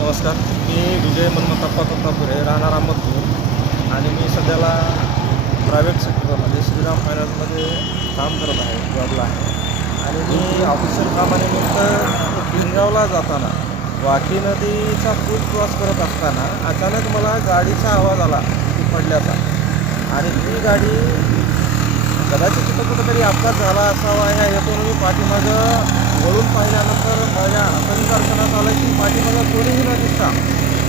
नमस्कार मी विजय मनमताप्पा हे राहणार अहमदपूर आणि मी सध्याला प्रायव्हेट सेक्टरमध्ये म्हणजे श्रीराम फायनान्समध्ये काम करत आहे जॉबला आहे आणि मी ऑफिसर कामानिमित्त भिंगावला जाताना वाकी नदीचा पूल क्रॉस करत असताना अचानक मला गाडीचा आवाज आला ती पडल्याचा आणि ती गाडी कदाचित तिथं कुठंतरी अपघात झाला असावा ह्या हेतून मी पाठीमागं वळून पाहिल्यानंतर माझ्या हाताने करण्यात आलं की पाठीमागं कोणीही न दिसता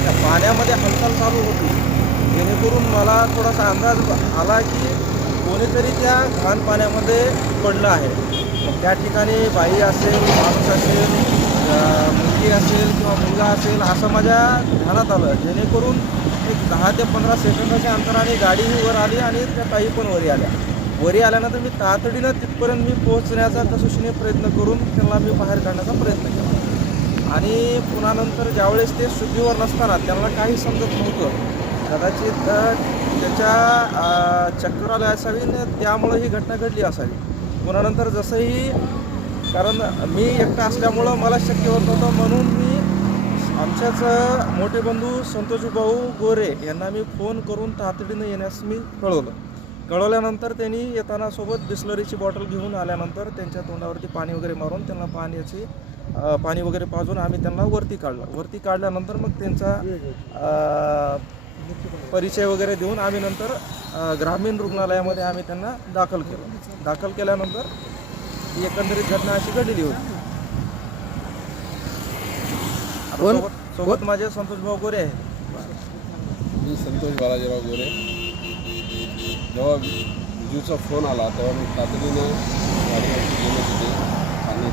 त्या पाण्यामध्ये हालचाल चालू होती जेणेकरून मला थोडासा अंदाज आला की कोणीतरी त्या घाण पाण्यामध्ये पडलं आहे त्या ठिकाणी बाई असेल माणूस असेल मुलगी असेल किंवा मुलगा असेल असं माझ्या ध्यानात आलं जेणेकरून एक दहा ते पंधरा सेकंदाच्या अंतराने गाडीही वर आली आणि त्या ताई पण वरी आल्या वरी आल्यानंतर मी तातडीनं तिथपर्यंत मी पोहोचण्याचा कसोशीने प्रयत्न करून त्यांना मी बाहेर काढण्याचा प्रयत्न केला आणि पुन्हा नंतर ज्यावेळेस ते शुद्धीवर नसताना त्यांना काही समजत नव्हतं कदाचित त्याच्या चक्रालय आल्या असावी त्यामुळं ही घटना घडली असावी पुन्हा नंतर जसंही कारण मी एकटा असल्यामुळं मला शक्य होत नव्हतं म्हणून मी आमच्याच मोठे बंधू संतोष भाऊ गोरे यांना मी फोन करून तातडीनं येण्यास मी कळवलं कळवल्यानंतर त्यांनी येताना सोबत बिस्लरीची बॉटल घेऊन आल्यानंतर त्यांच्या तोंडावरती पाणी वगैरे मारून त्यांना पाण्याची पाणी वगैरे पाजून आम्ही त्यांना वरती काढलं वरती काढल्यानंतर मग त्यांचा परिचय वगैरे देऊन आम्ही नंतर ग्रामीण रुग्णालयामध्ये आम्ही त्यांना दाखल केलं दाखल केल्यानंतर एकंदरीत घटना अशी घडलेली होती सोबत माझे संतोष भाऊ गोरे आहेत मी संतोष बालाजीराव गोरे जेव्हा विजूचा फोन आला तेव्हा मी तातडीने गेले गेलो तिथे पाण्याची बॉटल घेऊन आणि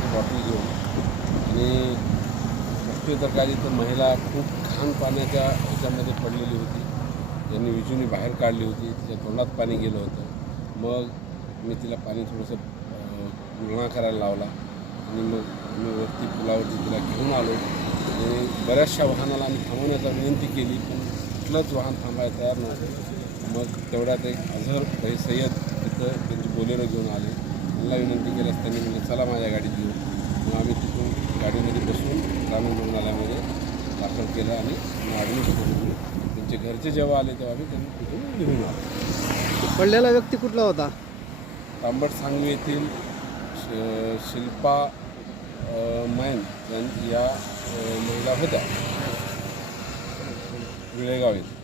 बघतोय तर काय महिला खूप घाण पाण्याच्या ह्याच्यामध्ये पडलेली होती त्यांनी विजूनी बाहेर काढली होती तिच्या तोंडात पाणी गेलं होतं मग मी तिला पाणी थोडंसं गुळणा करायला लावला आणि मग मी वरती पुलावरती तिला घेऊन आलो आणि बऱ्याचशा वाहनाला आम्ही थांबवण्याचा विनंती केली पण कुठलंच वाहन थांबायला तयार नव्हतं मग तेवढ्यात एक अझहर हे सय्यद तिथं त्यांची बोलेरो घेऊन आले त्यांना विनंती केली असताना म्हणजे चला माझ्या गाडीत घेऊन मग आम्ही तिथून गाडीमध्ये बसून ग्रामीण रुग्णालयामध्ये दाखल केलं आणि ॲडमिशन करून त्यांचे घरचे जेव्हा आले तेव्हा आम्ही त्यांनी तिथून घेऊन आलो पडलेला व्यक्ती कुठला होता तांबट सांगवी येथील शिल्पा मैन या महिला होत्या विळेगाव येथील